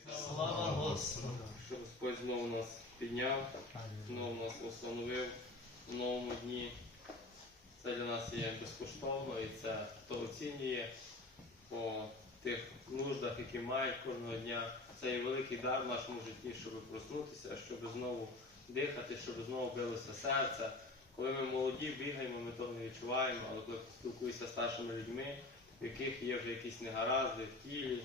Слава Господу! що Господь знову нас підняв, знову нас установив у новому дні. Це для нас є безкоштовно і це хто оцінює по тих нуждах, які мають кожного дня. Це є великий дар в нашому житті, щоб проснутися, щоб знову дихати, щоб знову билося серце. Коли ми молоді бігаємо, ми того не відчуваємо, але коли спілкуюся з старшими людьми, в яких є вже якісь негаразди в тілі,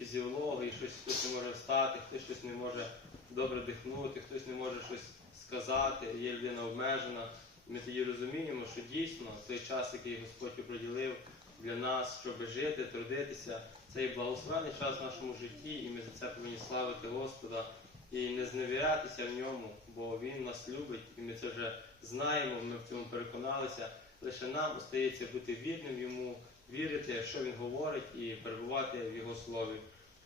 фізіологи, щось хтось не може встати, хтось щось не може добре дихнути, хтось не може щось сказати, є людина обмежена. Ми тоді розуміємо, що дійсно той час, який Господь оприділив для нас, щоб жити, трудитися, це є благословений час в нашому житті, і ми за це повинні славити Господа і не зневірятися в ньому, бо Він нас любить, і ми це вже знаємо, ми в цьому переконалися. Лише нам остається бути вірним йому, вірити, що він говорить, і перебувати в його слові.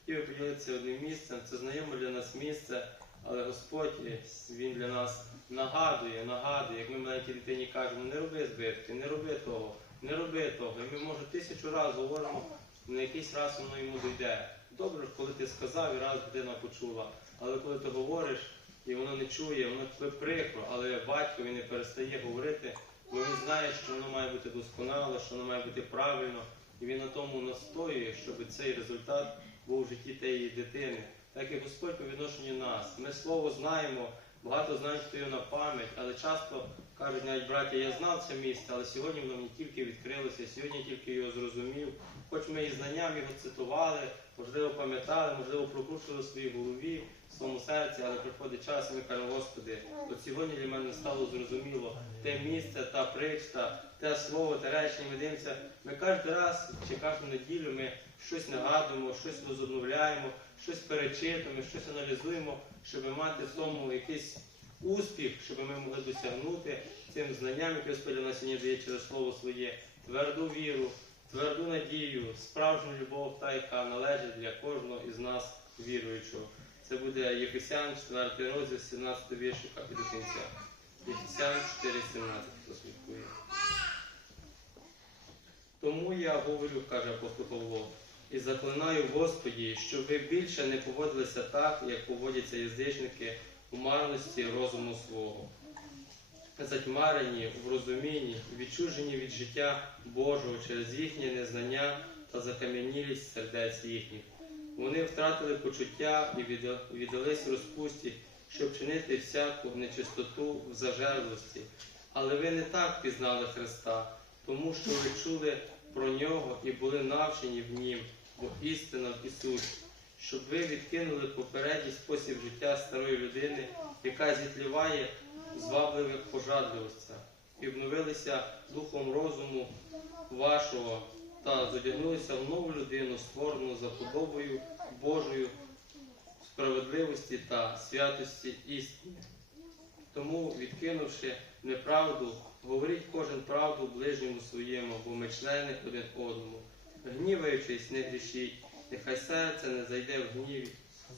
Хотів би поділитися одним місцем. Це знайоме для нас місце, але Господь е, він для нас нагадує, нагадує, як ми маленькій дитині кажемо, не роби збитки, не роби того, не роби того. І ми, може, тисячу разів говоримо, на якийсь раз воно йому дійде. Добре, коли ти сказав і раз дитина почула. Але коли ти говориш і воно не чує, воно тебе прикро, але батько він не перестає говорити, бо він знає, що воно має бути досконало, що воно має бути правильно, і він на тому настоює, щоб цей результат був в житті тієї дитини. Так і Господь по відношенню нас. Ми слово знаємо, багато знаємо, що його на пам'ять, але часто кажуть навіть браття, я знав це місце, але сьогодні воно мені тільки відкрилося, сьогодні я тільки його зрозумів. Хоч ми і знанням його цитували, можливо, пам'ятали, можливо, прокручували в своїй голові, в своєму серці, але приходить час, і ми кажемо, Господи, от сьогодні для мене стало зрозуміло те місце, та причта, те слово, те речення. Ми дивимося. Ми кожен раз чи кожну неділю ми щось нагадуємо, щось розобновляємо, щось перечитуємо, щось аналізуємо, щоб мати в тому якийсь успіх, щоб ми могли досягнути цим знанням, яке Господь нас сьогодні дає через слово своє, тверду віру, тверду надію, справжню любов, та яка належить для кожного із нас віруючого. Це буде Єфесян, 4 розділ, 17 віршика і до кінця. Єфесян 4,17, хто слідкує. Тому я говорю, каже апостол Павло, і заклинаю Господі, щоб ви більше не поводилися так, як поводяться язичники у марності розуму свого. Затьмарені в розумінні, відчужені від життя Божого через їхнє незнання та закам'янілість сердець їхніх. Вони втратили почуття і віддались розпусті, щоб чинити всяку нечистоту в зажерлості. Але ви не так пізнали Христа, тому що ви чули про нього і були навчені в нім, бо істина в Ісусі, щоб ви відкинули попередній спосіб життя старої людини, яка зітліває звабливих пожадливостях, і обновилися духом розуму вашого та задягнулися в нову людину, створену за подобою Божою справедливості та святості істини. Тому, відкинувши неправду, говоріть кожен правду ближньому своєму, бо ми члени один одному. Гніваючись, не грішіть, нехай серце не зайде в гніві,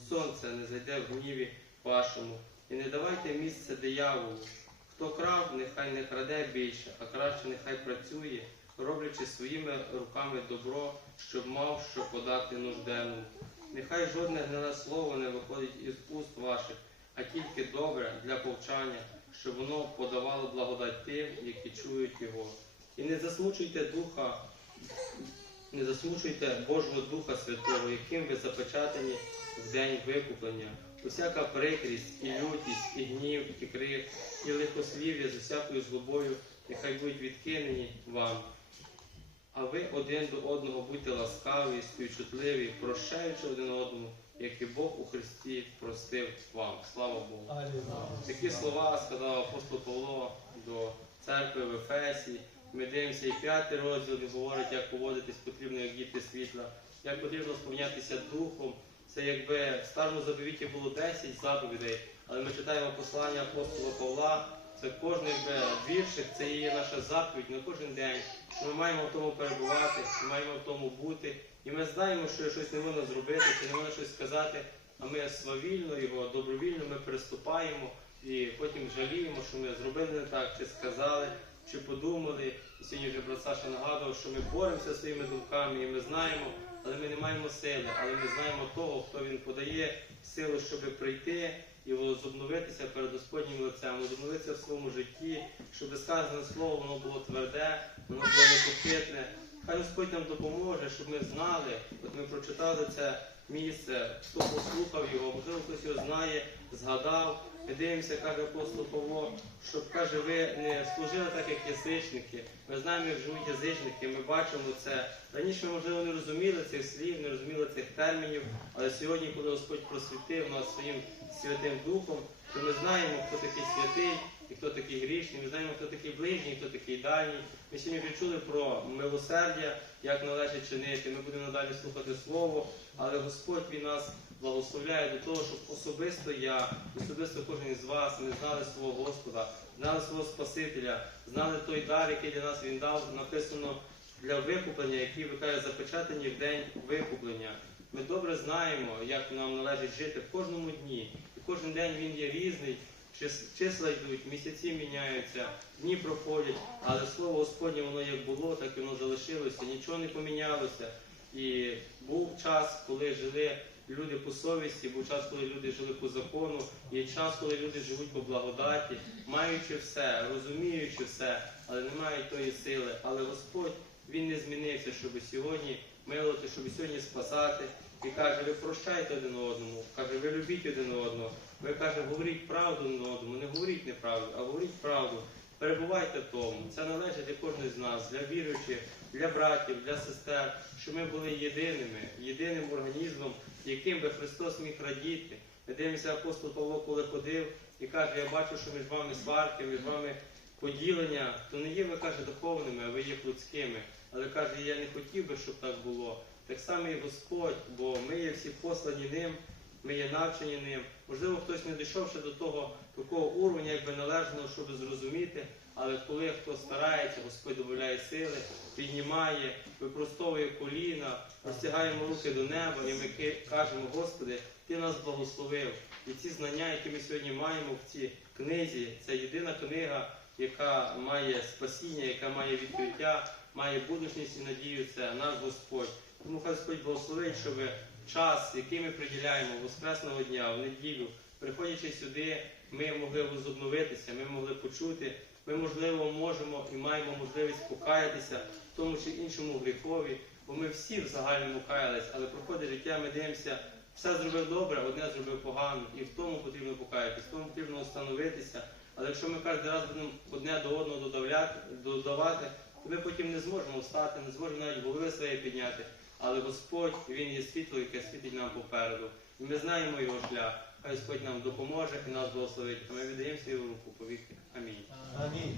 сонце не зайде в гніві вашому. І не давайте місце дияволу. Хто крав, нехай не краде більше, а краще нехай працює, роблячи своїми руками добро, щоб мав що подати нужденному. Нехай жодне гниле слово не виходить із уст ваших, а тільки добре для повчання, щоб воно подавало благодать тим, які чують його. І не засмучуйте духа, не засмучуйте Божого Духа Святого, яким ви запечатані в день викуплення. Усяка прикрість, і лютість, і гнів, і крик, і лихослів'я з усякою злобою, нехай будуть відкинені вам. А ви один до одного будьте ласкаві, співчутливі, прощаючи один одному, як і Бог у Христі простив вам. Слава Богу. Такі слова сказав апостол Павло до церкви в Ефесі. Ми дивимося і п'ятий розділ, він говорить, як поводитись потрібно, як діти світла, як потрібно сповнятися духом. Це якби в старому заповіті було 10 заповідей, але ми читаємо послання апостола Павла. Це кожен віршик, це є наша заповідь на кожен день. Ми маємо в тому перебувати, ми маємо в тому бути. І ми знаємо, що щось не можна зробити, чи не можна щось сказати, а ми свавільно його, добровільно ми переступаємо і потім жаліємо, що ми зробили не так, чи сказали, чи подумали. І сьогодні вже брат Саша нагадував, що ми боремося своїми думками, і ми знаємо, але ми не маємо сили, але ми знаємо того, хто він подає силу, щоб прийти і возобновитися перед Господнім лицем, возобновитися в своєму житті, щоб сказане слово воно було тверде, воно було непохитне. Хай Господь нам допоможе, щоб ми знали, от ми прочитали це місце, хто послухав його, можливо, хтось його знає, згадав. Ми дивимося, каже апостол Павло, щоб каже, ви не служили так, як язичники. Ми знаємо, як живуть язичники, ми бачимо це. Раніше ми, можливо, не розуміли цих слів, не розуміли цих термінів, але сьогодні, коли Господь просвітив нас своїм святим духом, то ми знаємо, хто такий святий хто такий грішний, ми знаємо, хто такий ближній, хто такий дальній. Ми сьогодні вже чули про милосердя, як належить чинити. Ми будемо надалі слухати Слово, але Господь Він нас благословляє до того, щоб особисто я, особисто кожен із вас, ми знали свого Господа, знали свого Спасителя, знали той дар, який для нас Він дав, написано для викуплення, який ви запечатані в день викуплення. Ми добре знаємо, як нам належить жити в кожному дні. І кожен день він є різний. Чис- Числа йдуть, місяці міняються, дні проходять, але слово Господнє воно як було, так і воно залишилося, нічого не помінялося. І був час, коли жили люди по совісті, був час, коли люди жили по закону, є час, коли люди живуть по благодаті, маючи все, розуміючи все, але не мають тої сили. Але Господь він не змінився, щоб сьогодні милувати, щоб сьогодні спасати. І каже, ви прощайте один одному, каже, ви любіть один одного. Ви каже, говоріть правду один одному, не говоріть неправду, а говоріть правду. Перебувайте в тому. Це належить для кожного з нас, для віруючих, для братів, для сестер, щоб ми були єдиними, єдиним організмом, яким би Христос міг радіти. Ми дивимося, апостол Павло, коли ходив і каже, я бачу, що між вами сварки, між вами поділення, то не є ви каже духовними, а ви є людськими. Але каже, я не хотів би, щоб так було. Так само і Господь, бо ми є всі послані ним, ми є навчені ним. Можливо, хтось не дійшов ще до того такого уровня, якби належного, щоб зрозуміти. Але коли хто старається, Господь додає сили, піднімає, використовує коліна, розтягаємо руки до неба, і ми кажемо, Господи, Ти нас благословив. І ці знання, які ми сьогодні маємо в цій книзі, це єдина книга, яка має спасіння, яка має відкриття, має будучність і надію, це наш Господь. Тому хай Господь благословить, щоб час, який ми приділяємо Воскресного дня, в неділю, приходячи сюди, ми могли возобновитися, ми могли почути, ми, можливо, можемо і маємо можливість покаятися в тому чи іншому гріхові, бо ми всі в загальному каялись, але проходить життя, ми дивимося, все зробив добре, одне зробив погано, і в тому потрібно покаятися, в тому потрібно встановитися. Але якщо ми кожен раз будемо одне до одного додавляти, додавати, то ми потім не зможемо встати, не зможемо навіть голови своєї підняти. Але Господь, Він є світло, яке світить нам попереду. І ми знаємо його шлях. Хай Господь нам допоможе і нас благословить. А ми віддаємо свою руку повіки. Амінь. Амінь.